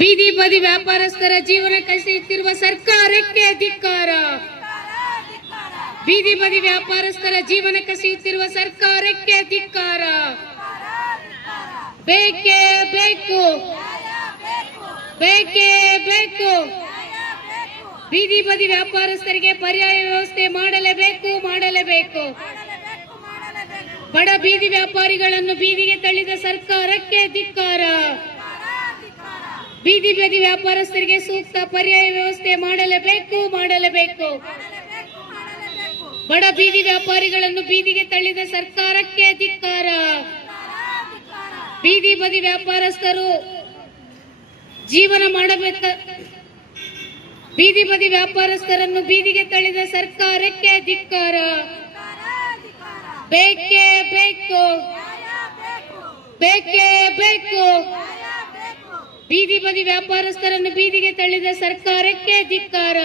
ಬೀದಿ ಬದಿ ವ್ಯಾಪಾರಸ್ಥರ ಜೀವನ ಕಸಿಯುತ್ತಿರುವ ಸರ್ಕಾರಕ್ಕೆ ಧಿಕ್ಕಾರ. ಬೀದಿ ಬದಿ ವ್ಯಾಪಾರಸ್ಥರ ಜೀವನ ಕಸಿಯುತ್ತಿರುವ ಸರ್ಕಾರಕ್ಕೆ ಧಿಕ್ಕಾರ. ಬೇಕೇ ಬೇಕು, ಬೇಕೇ ಬೇಕು. ಬೀದಿ ಬದಿ ವ್ಯಾಪಾರಸ್ಥರಿಗೆ ಪರ್ಯಾಯ ವ್ಯವಸ್ಥೆ ಮಾಡಲೇಬೇಕು, ಮಾಡಲೇಬೇಕು. ಬಡ ಬೀದಿ ವ್ಯಾಪಾರಿಗಳನ್ನು ಬೀದಿಗೆ ತಳ್ಳಿದ ಸರ್ಕಾರಕ್ಕೆ ಧಿಕ್ಕಾರ. ಬೀದಿ ಬದಿ ವ್ಯಾಪಾರಸ್ಥರಿಗೆ ಸೂಕ್ತ ಪರ್ಯಾಯ ವ್ಯವಸ್ಥೆ ಮಾಡಲೇಬೇಕು, ಮಾಡಲೇಬೇಕು. ಬಡ ಬೀದಿ ವ್ಯಾಪಾರಿಗಳನ್ನು ಬೀದಿಗೆ ತಳ್ಳಿದ ಸರ್ಕಾರಕ್ಕೆ ಧಿಕ್ಕಾರ. ಬೀದಿ ಬದಿ ವ್ಯಾಪಾರಸ್ಥರು ಜೀವನ ಮಾಡಬೇಕ. ಬೀದಿ ಬದಿ ವ್ಯಾಪಾರಸ್ಥರನ್ನು ಬೀದಿಗೆ ತಳ್ಳಿದ ಸರ್ಕಾರಕ್ಕೆ ಧಿಕ್ಕಾರ. ಬೇಕೇ ಬೇಕು, ಬೇಕೇ ಬೇಕು. ಬೀದಿ ಬದಿ ವ್ಯಾಪಾರಸ್ಥರನ್ನು ಬೀದಿಗೆ ತಳ್ಳಿದ ಸರ್ಕಾರಕ್ಕೆ ಧಿಕ್ಕಾರ.